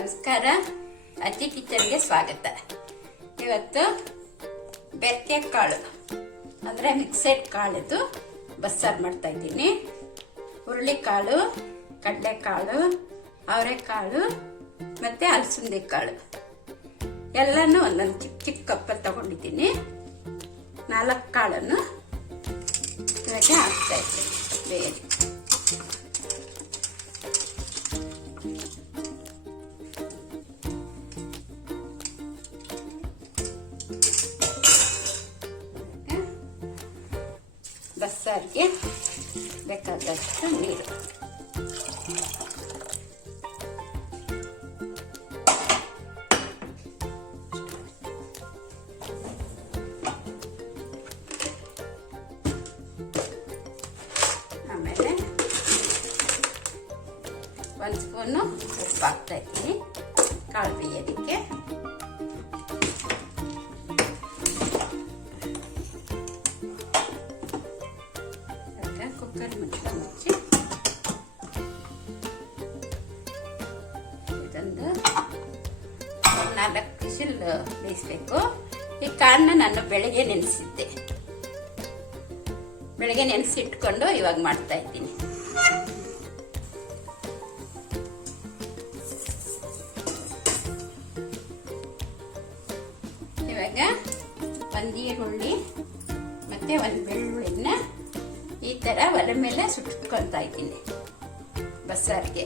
ನಮಸ್ಕಾರ. ಅಜ್ಜಿ ಕಿಚನ್ಗೆ ಸ್ವಾಗತ. ಇವತ್ತು ಬೆಕ್ಕೆ ಕಾಳು, ಅಂದರೆ ಮಿಕ್ಸೆಡ್ ಕಾಳಿದು ಬಸ್ಸಾರು ಮಾಡ್ತಾ ಇದ್ದೀನಿ. ಹುರುಳಿಕಾಳು, ಕಡಲೆಕಾಳು, ಅವರೆಕಾಳು ಮತ್ತು ಅಲಸಂದೆ ಕಾಳು ಎಲ್ಲನೂ ಒಂದೊಂದು ಚಿಕ್ಕ ಚಿಕ್ಕ ಕಪ್ಪಲ್ಲಿ ತಗೊಂಡಿದ್ದೀನಿ. ನಾಲ್ಕು ಕಾಳನ್ನು ಹಾಕ್ತಾ ಇದ್ದೀನಿ. ಬೇರೆ ಬಸ್ಸಾರಿಗೆ ಅದಕ್ಕೆ ಕುಕ್ಕರ್ ಮುಚ್ಚ. ಇದೊಂದು ನಾಲ್ಕು ವಿಸಿಲ್ ಬೇಯಿಸ್ಬೇಕು. ಈ ಕಾಳನ್ನ ನಾನು ಬೆಳಗ್ಗೆ ನೆನೆಸಿದ್ದೆ. ಬೆಳಗ್ಗೆ ನೆನೆಸಿಟ್ಕೊಂಡು ಇವಾಗ ಮಾಡ್ತಾ ಇದ್ದೀನಿ. ಇವಾಗ ಒಂದು ಈರುಳ್ಳಿ ಮತ್ತೆ ಒಂದು ಬೆಳ್ಳುಳ್ಳಿನ ಈ ಥರ ಒಲೆ ಮೇಲೆ ಸುಟ್ಕೊಳ್ತಾ ಇದ್ದೀನಿ. ಬಸ್ಸಾರಿಗೆ.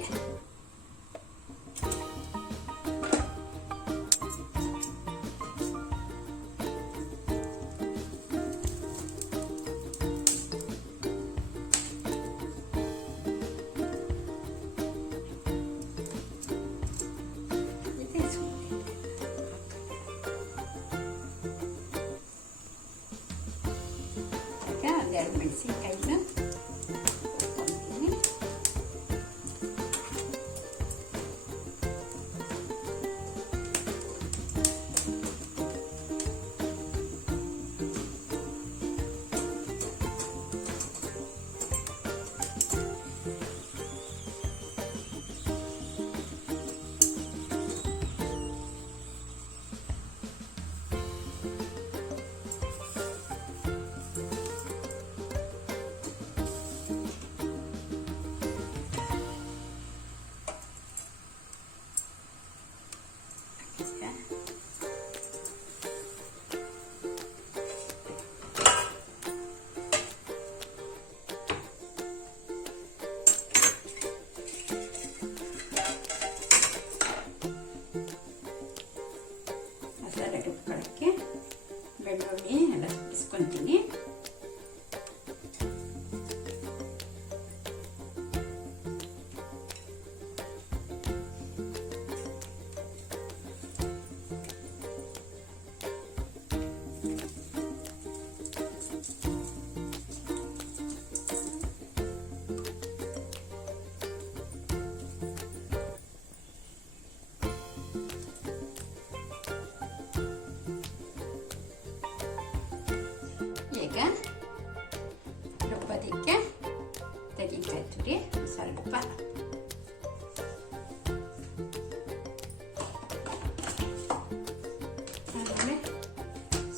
ಬೆಳ್ಳುಳ್ಳಿ ಎಲ್ಲ ಬಿಡಿಸ್ಕೊತೀನಿ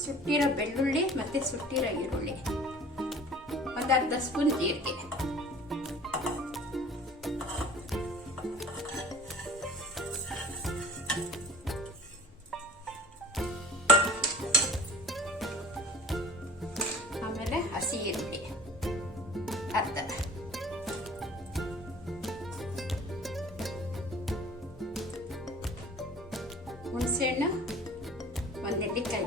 ಸುಟ್ಟಿರೋ ಬೆಳ್ಳುಳ್ಳಿ ಮತ್ತು ಸುಟ್ಟಿರೋ ಈರುಳ್ಳಿ. ಒಂದು ಅರ್ಧ ಸ್ಪೂನ್ ಜೀರಿಗೆ. ಆಮೇಲೆ ಹಸಿ ಈರುಳ್ಳಿ. ಅರ್ಧ. ಹುಣಸೆಹಣ್ಣು ಒಂದು ನೆಲ್ಲಿಕಾಯಿ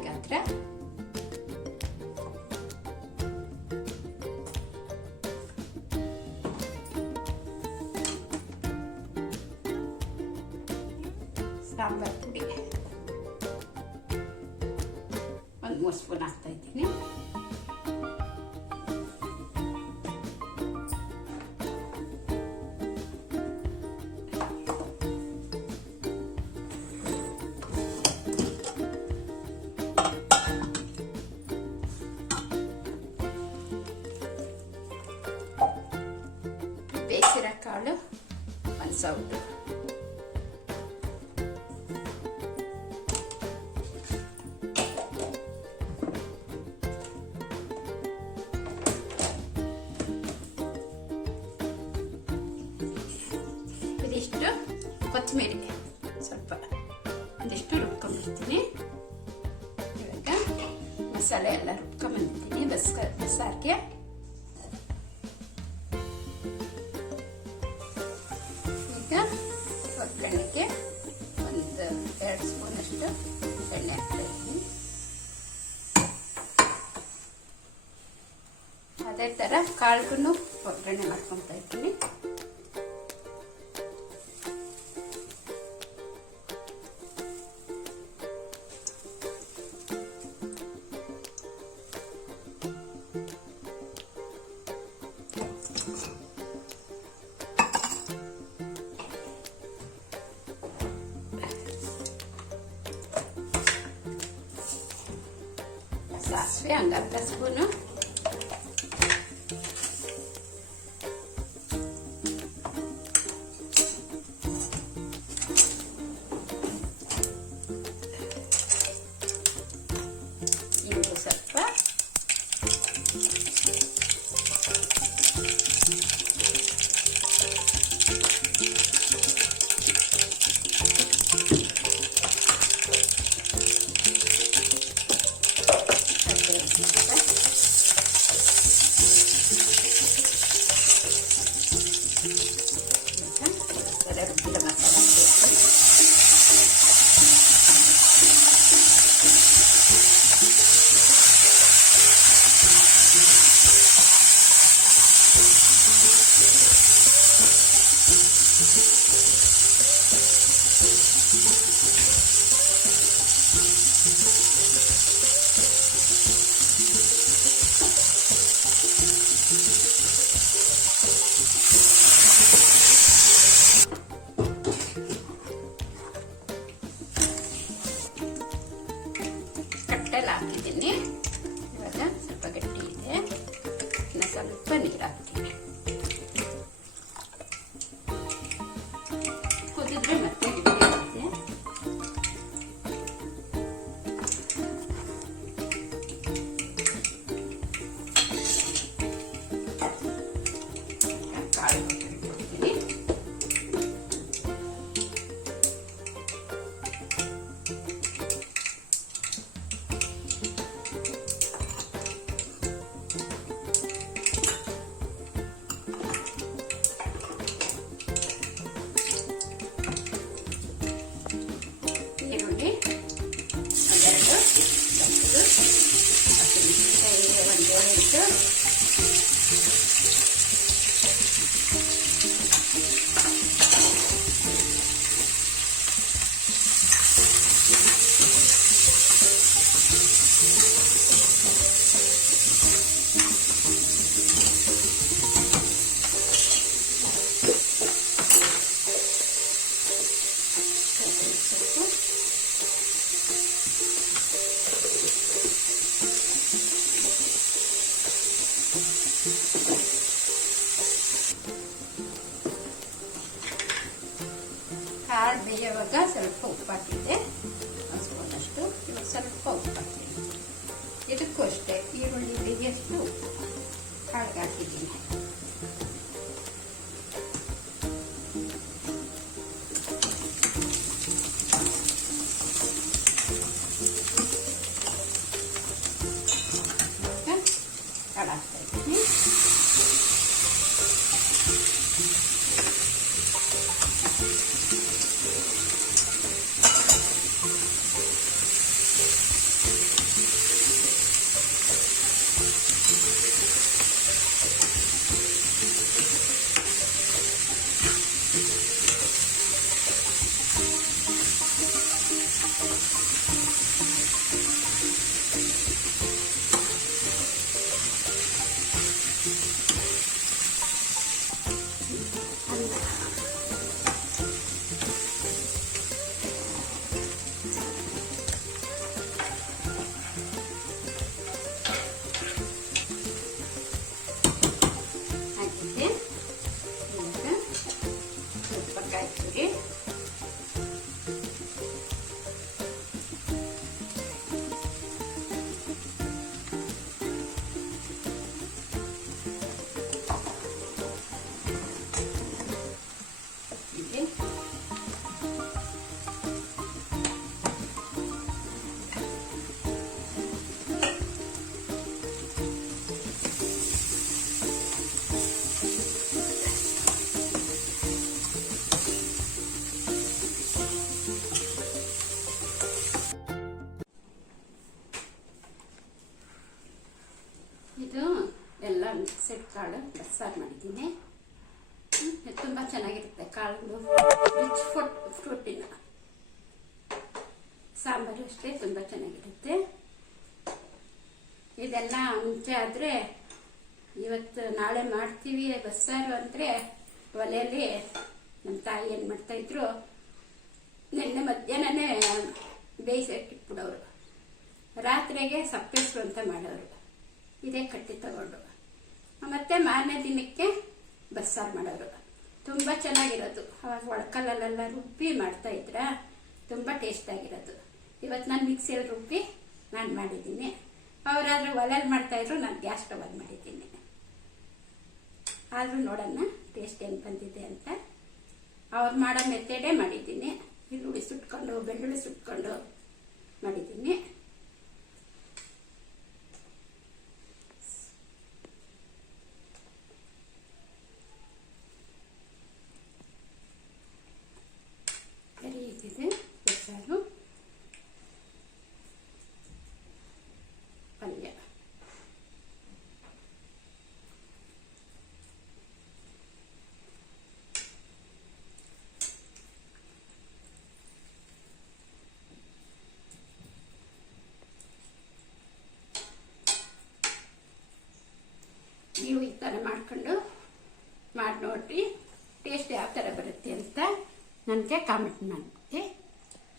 ಸೌದು ಇದಿಷ್ಟು ಕೊತ್ತಂಬರಿ. ಸ್ವಲ್ಪ ಒಂದಿಷ್ಟು ರುಬ್ಕೊಂಡ್ಬಿಡ್ತೀನಿ ಇವಾಗ ಮಸಾಲೆ ಎಲ್ಲ ರುಬ್ಕೊಂಡ್ಬಂದಿದ್ದೀನಿ ಬಸ್ ಬಸ್ಸಾರಿಗೆ ಒಗ್ಗರಣೆಗೆ ಒಂದು ಎರಡು ಸ್ಪೂನಷ್ಟು ಎಣ್ಣೆ ಹಾಕ್ತಾ ಇದ್ದೀನಿ ಅದೇ ಥರ ಕಾಳುಗೂ ಒಗ್ಗರಣೆ ಮಾಡ್ಕೊತಾ ಇದ್ದೀನಿ ይጠበስበታል። ಒಂದು ಬೇಯುವಾಗ ಸ್ವಲ್ಪ ಉಪ್ಪು ಹಾಕಿದ್ದೆ ಒಂದು ಸ್ಪೂನಷ್ಟು ಇವಾಗ ಸ್ವಲ್ಪ ಉಪ್ಪು ಹಾಕಿದ್ದೀನಿ ಇದಕ್ಕೂ ಅಷ್ಟೇ ಈರುಳ್ಳಿ ಎಷ್ಟು ಉಪ್ಪು ಹಾಗೆ ಹಾಕಿದ್ದೀನಿ ಬಸ್ಸಾರು ಮಾಡಿದ್ದೀನಿ. ತುಂಬ ಚೆನ್ನಾಗಿರುತ್ತೆ. ಕಾಳು ರಿಚ್ ಫುಡ್ ಫ್ರೂಟಿನ ಸಾಂಬಾರು ಅಷ್ಟೇ ತುಂಬ ಚೆನ್ನಾಗಿರುತ್ತೆ. ಇದೆಲ್ಲ ಮುಂಚೆ ಆದರೆ ಇವತ್ತು ನಾಳೆ ಮಾಡ್ತೀವಿ ಬಸ್ಸಾರು ಅಂದರೆ ಒಲೆಯಲ್ಲಿ. ನಮ್ಮ ತಾಯಿ ಏನು ಮಾಡ್ತಾಯಿದ್ರು ನಿನ್ನೆ ಮಧ್ಯಾಹ್ನನೇ ಬೇಯಿಸಿಟ್ಬಿಡೋರು ರಾತ್ರಿಗೆ ಸಪ್ಪೆಸ್ರು ಅಂತ ಮಾಡೋರು. ಇದೇ ಕಟ್ಟಿ ತಗೊಂಡು. ಮತ್ತೆ ಮಾರನೇ ದಿನಕ್ಕೆ ಬಸ್ಸಾರು ಮಾಡೋರು. ತುಂಬ ಚೆನ್ನಾಗಿರೋದು. ಅವಾಗ ಒಳಕಲ್ಲಲ್ಲೆಲ್ಲ ರುಬ್ಬಿ ಮಾಡ್ತಾ ಇದ್ರ ತುಂಬ ಟೇಸ್ಟ್ ಆಗಿರೋದು. ಇವತ್ತು ನಾನು ಮಿಕ್ಸಿಯಲ್ಲಿ ರುಬ್ಬಿ ನಾನು ಮಾಡಿದ್ದೀನಿ. ಅವರಾದ್ರೂ ಒಲೆಯಲ್ಲಿ ಮಾಡ್ತಾ ಇದ್ರು, ನಾನು ಗ್ಯಾಸ್ ಸ್ಟವಲ್ಲಿ ಮಾಡಿದ್ದೀನಿ. ಆದರೂ ನೋಡೋಣ ಟೇಸ್ಟ್ ಹೆಂಗೆ ಬಂದಿದೆ ಅಂತ. ಅವ್ರು ಮಾಡೋ ಮೆಥಡೇ ಮಾಡಿದ್ದೀನಿ. ಈರುಳ್ಳಿ ಸುಟ್ಕೊಂಡು, ಬೆಳ್ಳುಳ್ಳಿ ಸುಟ್ಕೊಂಡು ಮಾಡಿದ್ದೀನಿ ಸರಿ ಇದೆ ಬಸ್ಸಾರು ಪಲ್ಯ ನೀವು ಈ ಥರ ಮಾಡ್ಕೊಂಡು ಮಾಡಿ ನೋಡ್ರಿ ಟೇಸ್ಟ್ ಯಾವ ಥರ ಬರುತ್ತೆ ಅಂತ ನನಗೆ ಕಾಮೆಂಟ್ ಮಾಡಿ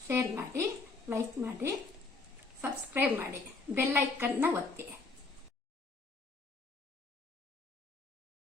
ಶೇರ್ ಮಾಡಿ ಲೈಕ್ ಮಾಡಿ ಸಬ್ಸ್ಕ್ರೈಬ್ ಮಾಡಿ ಬೆಲ್ಲೈಕನ್ನ ಒತ್ತಿ.